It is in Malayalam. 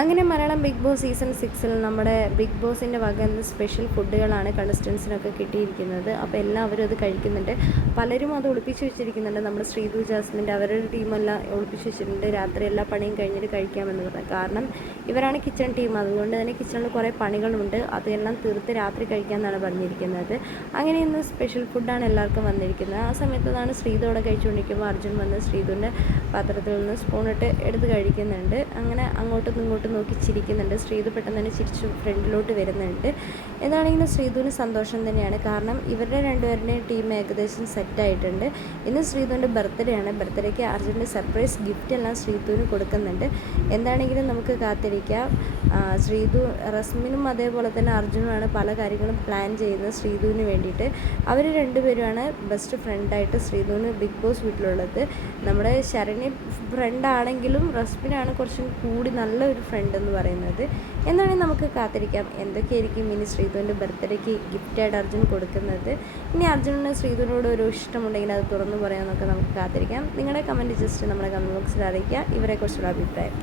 അങ്ങനെ മലയാളം ബിഗ് ബോസ് സീസൺ സിക്സിൽ നമ്മുടെ ബിഗ് ബോസിന്റെ വക എന്ന സ്പെഷ്യൽ ഫുഡുകളാണ് കണ്ടസ്റ്റൻസിനൊക്കെ കിട്ടിയിരിക്കുന്നത്. അപ്പോൾ എല്ലാവരും അത് കഴിക്കുന്നുണ്ട്. പലരും അത് ഒളിപ്പിച്ച് വെച്ചിരിക്കുന്നുണ്ട്. നമ്മുടെ ശ്രീതു ജാസ്മിന്റെ അവരുടെ ടീമെല്ലാം ഒളിപ്പിച്ച് വെച്ചിട്ടുണ്ട്. രാത്രി എല്ലാ പണിയും കഴിഞ്ഞിട്ട് കഴിക്കാമെന്ന് പറഞ്ഞു. കാരണം ഇവരാണ് കിച്ചൺ ടീം. അതുകൊണ്ട് തന്നെ കിച്ചണിൽ കുറേ പണികളുണ്ട്. അതെല്ലാം തീർത്ത് രാത്രി കഴിക്കാമെന്നാണ് പറഞ്ഞിരിക്കുന്നത്. അങ്ങനെ ഇന്ന് സ്പെഷ്യൽ ഫുഡാണ് എല്ലാവർക്കും വന്നിരിക്കുന്നത്. ആ സമയത്താണ് ശ്രീതു അവിടെ കഴിച്ചുകൊണ്ടിരിക്കുമ്പോൾ അർജുൻ വന്ന് ശ്രീതുവിന്റെ പാത്രത്തിൽ നിന്ന് സ്പൂണിട്ട് എടുത്ത് കഴിക്കുന്നുണ്ട്. അങ്ങനെ അങ്ങോട്ടും ഇങ്ങോട്ടും നോക്കി ചിരിക്കുന്നുണ്ട്. ശ്രീതു പെട്ടെന്ന് തന്നെ ചിരിച്ചു ഫ്രണ്ടിലോട്ട് വരുന്നുണ്ട്. എന്നാണെങ്കിലും ശ്രീതുവിന് സന്തോഷം തന്നെയാണ്. കാരണം ഇവരുടെ രണ്ടുപേരുടെയും ടീം ഏകദേശം സെറ്റായിട്ടുണ്ട് ഇന്ന് ശ്രീതുവിന്റെ ബർത്ത്ഡേ ആണ്. ബർത്ത്ഡേക്ക് അർജുന്റെ സർപ്രൈസ് ഗിഫ്റ്റ് എല്ലാം ശ്രീതുവിന് കൊടുക്കുന്നുണ്ട്. എന്താണെങ്കിലും നമുക്ക് കാത്തിരിക്കാം. ശ്രീതു റസ്മിനും അതേപോലെ തന്നെ അർജുനുമാണ് പല കാര്യങ്ങളും പ്ലാൻ ചെയ്യുന്നത് ശ്രീതുവിന് വേണ്ടിയിട്ട്. അവർ രണ്ടുപേരുമാണ് ബെസ്റ്റ് ഫ്രണ്ടായിട്ട് ശ്രീതുവിന് ബിഗ് ബോസ് വീട്ടിലുള്ളത്. നമ്മുടെ ശരണി ഫ്രണ്ടാണെങ്കിലും റസ്മിനാണ് കുറച്ചും കൂടി നല്ലൊരു ഫ്രണ്ട് എന്ന് പറയുന്നത്. എന്നാണെങ്കിൽ നമുക്ക് കാത്തിരിക്കാം. എന്തൊക്കെയായിരിക്കും ഇനി ശ്രീധുവിന്റെ ബർത്ത്ഡേക്ക് ഗിഫ്റ്റായിട്ട് അർജുൻ കൊടുക്കുന്നത്? ഇനി അർജുനന് ശ്രീധുവിനോട് ഒരു ഇഷ്ടമുണ്ടെങ്കിൽ അത് തുറന്നു പറയാമെന്നൊക്കെ നമുക്ക് കാത്തിരിക്കാം. നിങ്ങളുടെ കമന്റ് ജസ്റ്റ് നമ്മുടെ കമന്റ് ബോക്സിൽ അറിയിക്കുക. ഇവരെക്കുറിച്ചുള്ള അഭിപ്രായം.